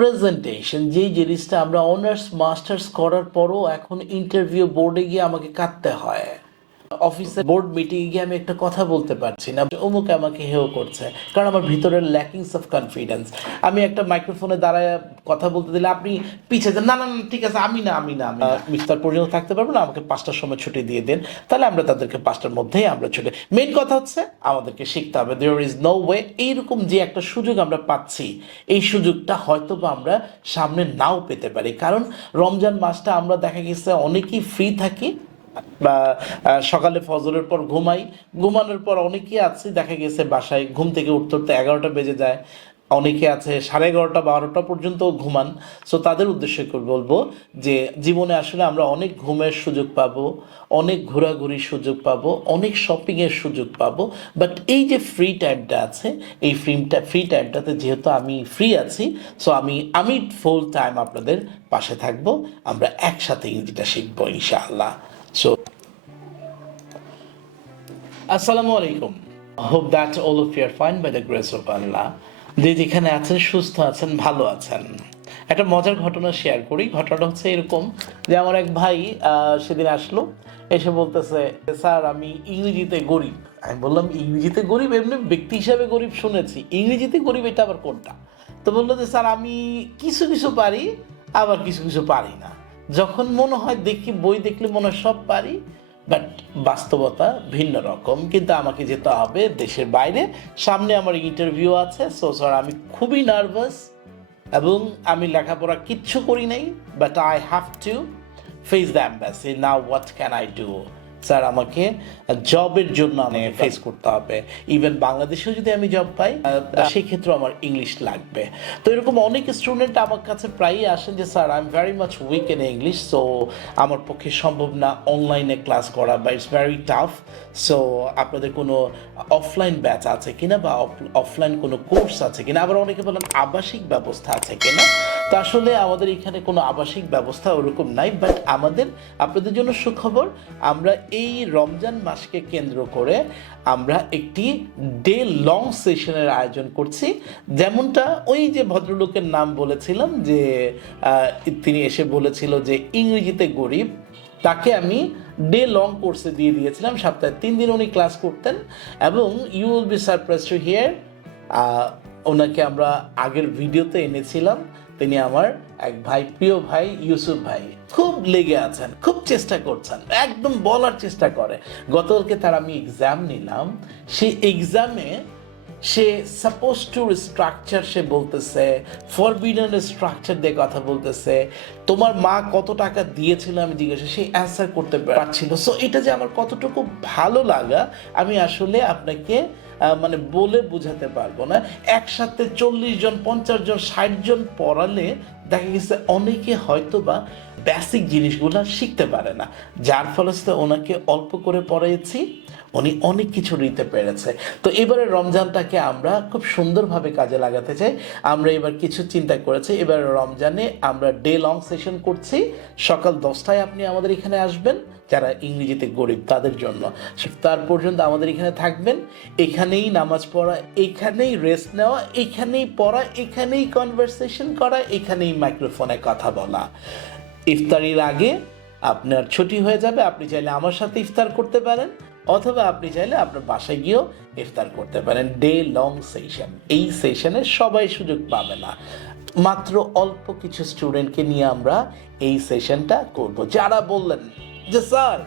Presentation যেই জিনিসটা আমরা অনার্স মাস্টার্স করার পরও এখন ইন্টারভিউ বোর্ডে গিয়ে আমাকে কাটতে হয়। অফিসে বোর্ড মিটিংয়ে গিয়ে আমি একটা কথা বলতে পারছি না। অমুক আমাকে হেও করছে, কারণ আমার ভিতরের ল্যাকিংস অফ কনফিডেন্স আমি একটা মাইক্রোফোনে দাঁড়ায় কথা বলতে দিলে আপনি পিছিয়ে যান। না না ঠিক আছে, আমি না আমি না, আমি। বিস্তার পর্যন্ত থাকতে পারব না, আমাকে পাঁচটার সময় ছুটি দিয়ে দেন। তাহলে আমরা তাদেরকে পাঁচটার মধ্যেই আমরা ছুটি মেইন কথা হচ্ছে, আমাদেরকে শিখতে হবে। দেয়ার ইজ নো ওয়ে এইরকম যে একটা সুযোগ আমরা পাচ্ছি, এই সুযোগটা হয়তো বা আমরা সামনে নাও পেতে পারি। কারণ রমজান মাসটা আমরা দেখা গেছে, অনেকেই ফ্রি থাকি বা সকালে ফজরের পর ঘুমাই। ঘুমানোর পর অনেকেই আছে, দেখা গেছে বাসায় ঘুম থেকে উঠতে উঠতে এগারোটা বেজে যায়। অনেকে আছে সাড়ে এগারোটা, বারোটা পর্যন্ত ঘুমান। সো তাদের উদ্দেশ্যে বলব যে, জীবনে আসলে আমরা অনেক ঘুমের সুযোগ পাবো, অনেক ঘোরাঘুরির সুযোগ পাবো, অনেক শপিংয়ের সুযোগ পাবো। বাট এই যে ফ্রি টাইমটা আছে, এই ফ্রিটা ফ্রি টাইমটাতে যেহেতু আমি ফ্রি আছি সো আমি আমি ফুল টাইম আপনাদের পাশে থাকব। আমরা একসাথে ইংরেজিটা শিখব, ইনশাআল্লাহ। সো আসসালামু আলাইকুম hope that all of your fine by the grace of Allah যে যেখানে আছেন, সুস্থ আছেন, ভালো আছেন। একটা মজার ঘটনা শেয়ার করি। ঘটনাটা হচ্ছে এরকম যে আমার এক ভাই সেদিন আসলো, এসে বলতেছে, স্যার, আমি ইংরেজিতে গরিব। আমি বললাম, ইংরেজিতে গরিব? এমনি ব্যক্তি হিসাবে গরিব শুনেছি। ইংরেজিতে গরিব, এটা আবার কোনটা? তো বলল যে, স্যার, আমি কিছু কিছু পারি, আবার কিছু কিছু পারি না। যখন মনে হয় দেখি, বই দেখলে মনে হয় সব পারি বাট বাস্তবতা ভিন্ন রকম। কিন্তু আমাকে যেতে হবে দেশের বাইরে। সামনে আমার ইন্টারভিউ আছে সো স্যার আমি খুবই নার্ভাস এবং আমি লেখাপড়া কিচ্ছু করি নাই but I have to face the embassy now what can I do sir আমাকে জবের জন্য আমি ফেস করতে হবে। ইভেন বাংলাদেশেও যদি আমি জব পাই আহ, সেই ক্ষেত্রে আমার ইংলিশ লাগবে। তো এরকম অনেক স্টুডেন্ট আমার কাছে প্রায়ই আসেন যে sir I am very much weak in English so আমার পক্ষে সম্ভব না অনলাইনে ক্লাস করা বা ইটস ভেরি টাফ সো আপনাদের কোনো অফলাইন ব্যাচ আছে কিনা বা অফলাইন কোনো কোর্স আছে কিনা? আবার অনেকে বলেন আবাসিক ব্যবস্থা আছে কিনা? তো আসলে আমাদের এখানে কোনো আবাসিক ব্যবস্থা ওরকম নাই বাট আমাদের, আপনাদের জন্য সুখবর, আমরা এই রমজান মাসকে কেন্দ্র করে আমরা একটি ডে লং সেশনের আয়োজন করছি। যেমনটা ওই যে ভদ্রলোকের নাম বলেছিলাম যে তিনি এসে বলেছিল যে ইংরেজিতে গরিব, তাকে আমি ডে লং কোর্সে দিয়ে দিয়েছিলাম, সপ্তাহে তিন দিন উনি ক্লাস করতেন, এবং you will be surprise to hear ওনাকে আমরা আগের ভিডিওতে এনেছিলাম তিনি আমার এক ভাই, প্রিয় ভাই ইউসুফ ভাই। খুব লেগে আছেন, খুব চেষ্টা করছেন, একদম বলার চেষ্টা করে। গতকালকে তার আমি এক্সাম নিলাম। সেই এক্সামে সে সাপোজ টু স্ট্রাকচার সে বলতেছে ফরবিডন স্ট্রাকচার দিয়ে কথা বলতেছে। তোমার মা কত টাকা দিয়েছিল আমি জিজ্ঞাসা, সে অ্যান্সার করতে পারছিল। সো এটা যে আমার কতটুকু ভালো লাগা, আমি আসলে আপনাকে মানে বলে বোঝাতে পারব না। একসাথে চল্লিশ জন পঞ্চাশ জন ষাট জন পড়ালে দেখা গেছে অনেকে হয়তো বা বেসিক জিনিসগুলো শিখতে পারে না। যার ফলে ওনাকে অল্প করে পড়াইছি উনি অনেক কিছু নিতে পেরেছে। তো এবারে রমজানটাকে আমরা খুব সুন্দরভাবে কাজে লাগাতে চাই। আমরা এবার কিছু চিন্তা করেছি। এবার রমজানে আমরা ডে লং সেশন করছি। সকাল দশটায় আপনি আমাদের এখানে আসবেন, যারা ইংরেজিতে গরিব তাদের জন্য। তার পর্যন্ত আমাদের এখানে থাকবেন। এখানেই নামাজ পড়া, এখানেই রেস্ট নেওয়া, এখানেই পড়া, এখানেই কনভারসেশন করা, এখানেই মাইক্রোফোনে কথা বলা। ইফতারির আগে আপনার ছুটি হয়ে যাবে, আপনি চাইলে আমার সাথে ইফতার করতে পারেন, অথবা আপনি চাইলে আপনার বাসায় গিয়েও ইফতার করতে পারেন। ডে লং সেশন, এই সেশনে সবাই সুযোগ পাবে না। মাত্র অল্প কিছু স্টুডেন্টকে নিয়ে আমরা এই সেশনটা করব। যারা বললেন যে, sir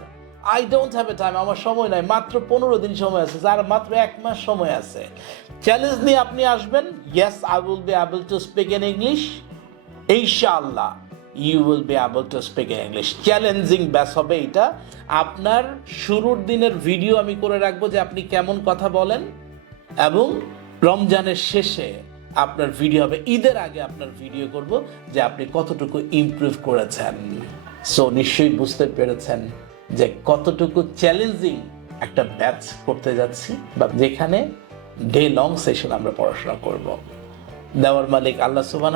I don't have a time আমার সময় নাই, মাত্র পনেরো দিন সময় আছে, স্যার, মাত্র এক মাস সময় আছে। চ্যালেঞ্জ নিয়ে আপনি আসবেন? Yes I will be able to speak in English ইনশাআল্লাহ you will be able to speak in English challenging ব্যাস হবে এটা আপনার শুরুর দিনের ভিডিও আমি করে রাখব যে আপনি কেমন কথা বলেন এবং রমজানের শেষে আপনার ভিডিও হবে। ঈদের আগে আপনার ভিডিও করব যে আপনি কতটুকু ইমপ্রুভ করেছেন। সো নিশ্চয়ই বুঝতে পেরেছেন যে কতটুকু চ্যালেঞ্জিং একটা ব্যাচ করতে যাচ্ছি বা যেখানে ডে লং সেশন আমরা পড়াশোনা করব। দেওয়ার মালিক আল্লাহ সুবাহ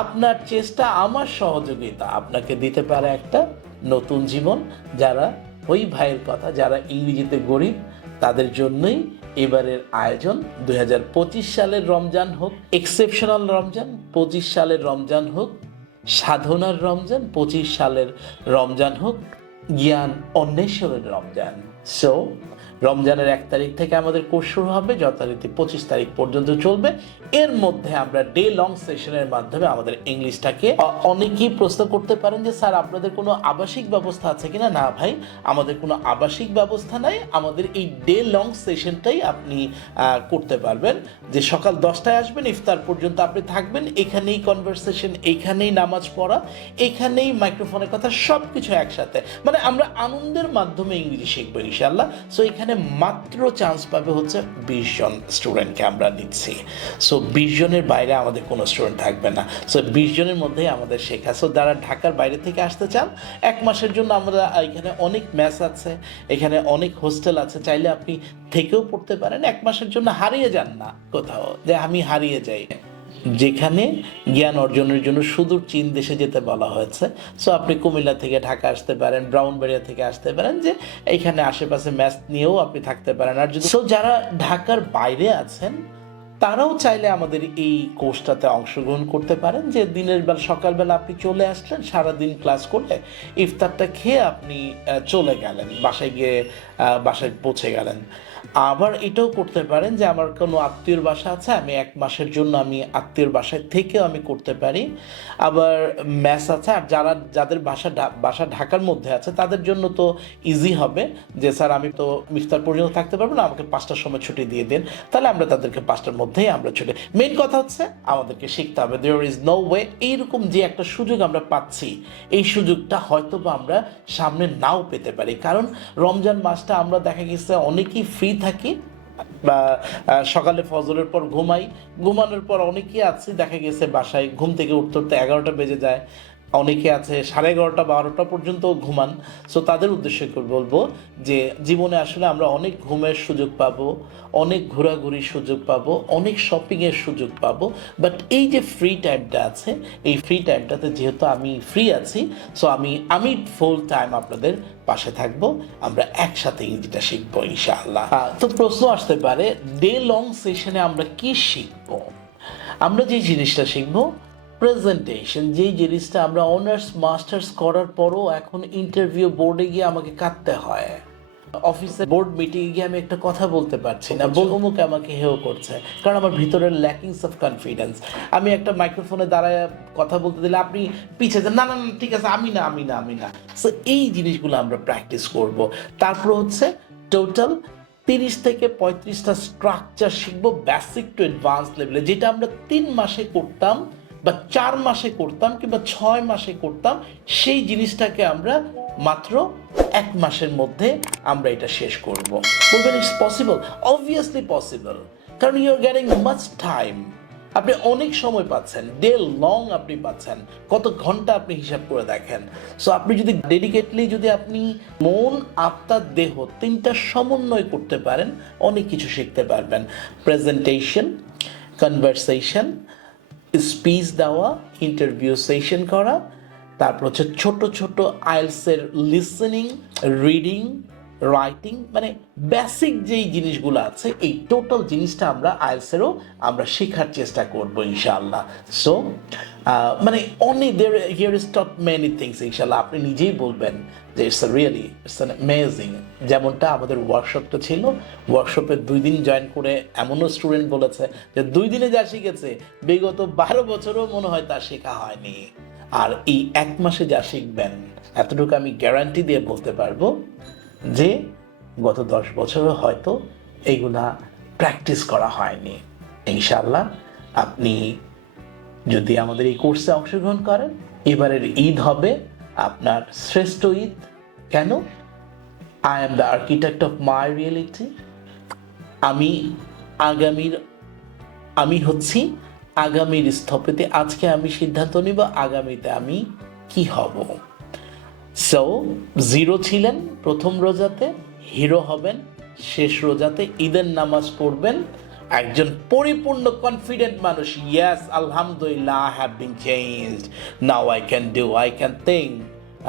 আপনার চেষ্টা, আমার সহযোগিতা আপনাকে দিতে পারে একটা নতুন জীবন। যারা ওই ভাইয়ের কথা, যারা ইংরেজিতে গরিব, তাদের জন্যই এবারের আয়োজন। দু হাজার পঁচিশ সালের রমজান হোক এক্সেপশনাল রমজান, পঁচিশ সালের রমজান হোক, সাধনার রমজান, পঁচিশ সালের রমজান হোক, জ্ঞান অন্বেষণের রমজান। সো রমজানের এক তারিখ থেকে আমাদের কোর্স শুরু হবে, যথারীতি পঁচিশ তারিখ পর্যন্ত চলবে। এর মধ্যে আমরা ডে লং সেশনের মাধ্যমে আমাদের ইংলিশটাকে অনেকেই প্রশ্ন করতে পারেন যে, স্যার, আপনাদের কোনো আবাসিক ব্যবস্থা আছে কিনা? না, ভাই, আমাদের কোনো আবাসিক ব্যবস্থা নাই। আমাদের এই ডে লং সেশনটাই আপনি করতে পারবেন। যে সকাল দশটায় আসবেন, ইফতার পর্যন্ত আপনি থাকবেন, এখানেই কনভারসেশন এখানেই নামাজ পড়া, এখানেই মাইক্রোফোনের কথা সব কিছু একসাথে। মানে আমরা আনন্দের মাধ্যমে ইংরেজি শিখব ইনশাল্লাহ সো এখানে মাত্র চান্স পাবে হচ্ছে বিশ জন স্টুডেন্টকে আমরা নিচ্ছি সো বিশ জনের বাইরে আমাদের কোনো স্টুডেন্ট থাকবে না। সো বিশ জনের মধ্যেই আমাদের শেখা সো যারা ঢাকার বাইরে থেকে আসতে চান, এক মাসের জন্য আমরা এখানে অনেক ম্যাচ আছে, এখানে অনেক হোস্টেল আছে। চাইলে আপনি থেকেও পড়তে পারেন, এক মাসের জন্য হারিয়ে যান না কোথাও। যে আমি হারিয়ে যাই। যেখানে জ্ঞান অর্জনের জন্য সুদূর চীন দেশে যেতে বলা হয়েছে। সো আপনি কুমিল্লা থেকে ঢাকা আসতে পারেন ব্রাউনবাড়িয়া থেকে আসতে পারেন, যে এখানে আশেপাশে ম্যাচ নিয়েও আপনি থাকতে পারেন। আর যদি সো যারা ঢাকার বাইরে আছেন তারাও চাইলে আমাদের এই কোর্সটাতে অংশগ্রহণ করতে পারেন, যে দিনের বেলা, সকালবেলা আপনি চলে আসলেন, সারাদিন ক্লাস করলে ইফতারটা খেয়ে আপনি চলে গেলেন, বাসায় গিয়ে বাসায় পৌঁছে গেলেন। আবার এটাও করতে পারেন যে আমার কোনো আত্মীয়র বাসা আছে, আমি এক মাসের জন্য আমি আত্মীয়র বাসায় থেকেও আমি করতে পারি। আবার ম্যাচ আছে, আর যারা, যাদের বাসা বাসা ঢাকার মধ্যে আছে, তাদের জন্য তো ইজি হবে যে, স্যার, আমি তো ইফতার পর্যন্ত থাকতে পারব না, আমাকে পাঁচটার সময় ছুটি দিয়ে দিন। তাহলে আমরা তাদেরকে পাঁচটার মধ্যেই আমরা ছুটি মেইন কথা হচ্ছে, আমাদেরকে শিখতে হবে। দেয়ার ইজ নো ওয়ে এইরকম যে একটা সুযোগ আমরা পাচ্ছি, এই সুযোগটা হয়তো বা আমরা সামনে নাও পেতে পারি। কারণ রমজান মাসটা আমরা দেখা গেছে অনেকেই ফ্রি থাকি, বা সকালে ফজরের পর ঘুমাই। ঘুমানোর পর অনেকেই আছে, দেখা গেছে বাসায় ঘুম থেকে উঠতে উঠতে এগারোটা বেজে যায়। অনেকে আছে সাড়ে এগারোটা বারোটা পর্যন্ত ঘুমান। সো তাদের উদ্দেশ্যে বলব যে জীবনে আসলে আমরা অনেক ঘুমের সুযোগ পাবো অনেক ঘোরাঘুরির সুযোগ পাবো অনেক শপিংয়ের সুযোগ পাবো বাট এই যে ফ্রি টাইমটা আছে এই ফ্রি টাইমটাতে যেহেতু আমি ফ্রি আছি সো আমি আমি ফুল টাইম আপনাদের পাশে থাকব। আমরা একসাথে ইংরেজিটা শিখব ইনশাআল্লাহ। আহ, তো প্রশ্ন আসতে পারে ডে লং সেশনে আমরা কি শিখব? আমরা যে জিনিসটা শিখব প্রেজেন্টেশন যেই জিনিসটা আমরা অনার্স মাস্টার্স করার পরও এখন ইন্টারভিউ বোর্ডে গিয়ে আমাকে কাটতে হয়। অফিসে বোর্ড মিটিংয়ে গিয়ে আমি একটা কথা বলতে পারছি না অমুক আমাকে হেও করছে কারণ আমার ভিতরের ল্যাকিংস অফ কনফিডেন্স আমি একটা মাইক্রোফোনে দাঁড়ায় কথা বলতে দিলে আপনি পিছিয়ে যান না না না ঠিক আছে আমি না আমি না আমি না। সো এই জিনিসগুলো আমরা প্র্যাকটিস করব। তারপর হচ্ছে টোটাল তিরিশ থেকে পঁয়ত্রিশটা স্ট্রাকচার শিখব বেসিক টু অ্যাডভান্স লেভেলে যেটা আমরা তিন মাসে করতাম বা চার মাসে করতাম কিংবা ছয় মাসে করতাম, সেই জিনিসটাকে আমরা মাত্র এক মাসের মধ্যে আমরা এটা শেষ করব। বলবেন ইটস পসিবল অবভিয়াসলি পসিবল কারণ you are getting much time আপনি অনেক সময় পাচ্ছেন ডে লং আপনি পাচ্ছেন, কত ঘণ্টা আপনি হিসাব করে দেখেন। সো আপনি যদি ডেডিকেটলি যদি আপনি মন, আত্মা, দেহ তিনটা সমন্বয় করতে পারেন, অনেক কিছু শিখতে পারবেন। প্রেজেন্টেশন কনভারসেশন স্পিচ দেওয়া ইন্টারভিউ সেশন করা তারপর হচ্ছে ছোট ছোট আইলসের লিসেনিং রিডিং রাইটিং মানে বেসিক যেই জিনিসগুলো আছে, এই টোটাল জিনিসটা আমরা আইলসেরও আমরা শেখার চেষ্টা করব ইনশাআল্লাহ। সো মানে only there here taught many things ইনশাআল্লাহ। আপনি নিজেই বলবেন যে ইটস রিয়েলি ইটস অ্যামেজিং যেমনটা আমাদের ওয়ার্কশপটা ছিল ওয়ার্কশপে দুই দিন জয়েন করে এমনও স্টুডেন্ট বলেছে যে দুই দিনে যা শিখেছে, বিগত বারো বছরও মনে হয় তা শেখা হয়নি। আর এই এক মাসে যা শিখবেন, এতটুকু আমি গ্যারান্টি দিয়ে বলতে পারব যে গত দশ বছরও হয়তো এইগুলা প্র্যাকটিস করা হয়নি। ইনশাল্লাহ আপনি যদি আমাদের এই কোর্সে অংশগ্রহণ করেন, এবারের ঈদ হবে আপনার শ্রেষ্ঠ ঈদ। কেন? I am the architect of my reality আমি আগামীর, আমি হচ্ছি আগামীর স্থপতি আজকে আমি সিদ্ধান্ত নিব, আগামীতে আমি কি হব? সো জিরো ছিলেন প্রথম রোজাতে হিরো হবেন, শেষ রোজাতে ঈদের নামাজ পড়বেন, একজন পরিপূর্ণ কনফিডেন্ট মানুষ ইয়াস আলহামদুলিল্লাহ have been changed now I can do I can think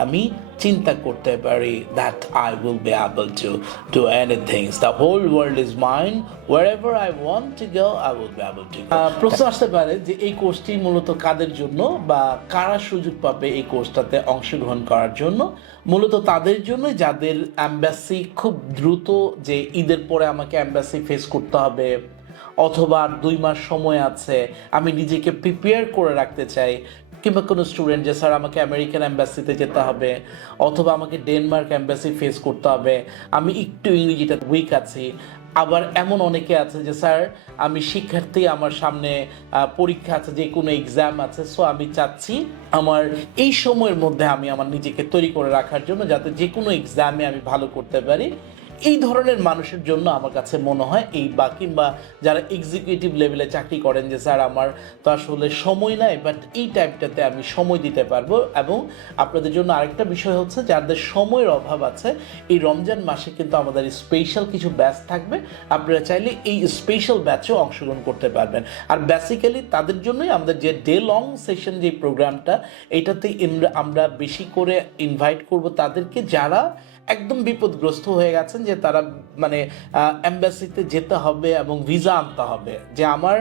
আমি চিন্তা করতে পারি that I will be able to do anything the whole world is mine wherever I want to go I will be able to প্রশ্ন আসতে পারে যে এই কোর্সটি মূলত কাদের জন্য বা কারা সুযোগ পাবে এই কোর্সটাতে অংশগ্রহণ করার জন্য? মূলত তাদের জন্য যাদের অ্যাম্বাসি খুব দ্রুত যে ঈদের পরে আমাকে অ্যাম্বাসি ফেস করতে হবে অথবা দুই মাস সময় আছে, আমি নিজেকে প্রিপেয়ার করে রাখতে চাই কিংবা কোনো স্টুডেন্ট যে, স্যার, আমাকে আমেরিকান অ্যাম্বাসিতে যেতে হবে অথবা আমাকে ডেনমার্ক অ্যাম্বাসি ফেস করতে হবে। আমি একটু ইংরেজিটা উইক আছি। আবার এমন অনেকে আছে যে, স্যার, আমি শিক্ষার্থী, আমার সামনে পরীক্ষা আছে, যে কোনো এক্সাম আছে সো আমি চাচ্ছি আমার এই সময়ের মধ্যে আমি আমার নিজেকে তৈরি করে রাখার জন্য যাতে যে কোনো এক্সামে আমি ভালো করতে পারি। এই ধরনের মানুষের জন্য আমার কাছে মনে হয় এই বা কিংবা যারা এক্সিকিউটিভ লেভেলে চাকরি করেন যে, স্যার, আমার তো আসলে সময় নাই বাট এই টাইপটাতে আমি সময় দিতে পারব। এবং আপনাদের জন্য আরেকটা বিষয় হচ্ছে, যাদের সময়ের অভাব আছে, এই রমজান মাসে কিন্তু আমাদের স্পেশাল কিছু ব্যাচ থাকবে। আপনারা চাইলে এই স্পেশাল ব্যাচেও অংশগ্রহণ করতে পারবেন। আর বেসিক্যালি তাদের জন্যই আমাদের যে ডে লং সেশন যে প্রোগ্রামটা এটাতে আমরা বেশি করে ইনভাইট করব তাদেরকে যারা একদম বিপদগ্রস্ত হয়ে গেছেন যে তারা মানে অ্যাম্বাসিতে যেতে হবে এবং ভিসা আনতে হবে যে আমার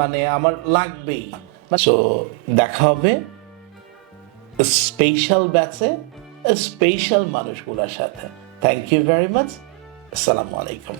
মানে আমার লাগবেই। সো দেখা হবে স্পেশাল ব্যাচে স্পেশাল মানুষগুলোর সাথে। থ্যাংক ইউ ভেরি মাচ আসসালামু আলাইকুম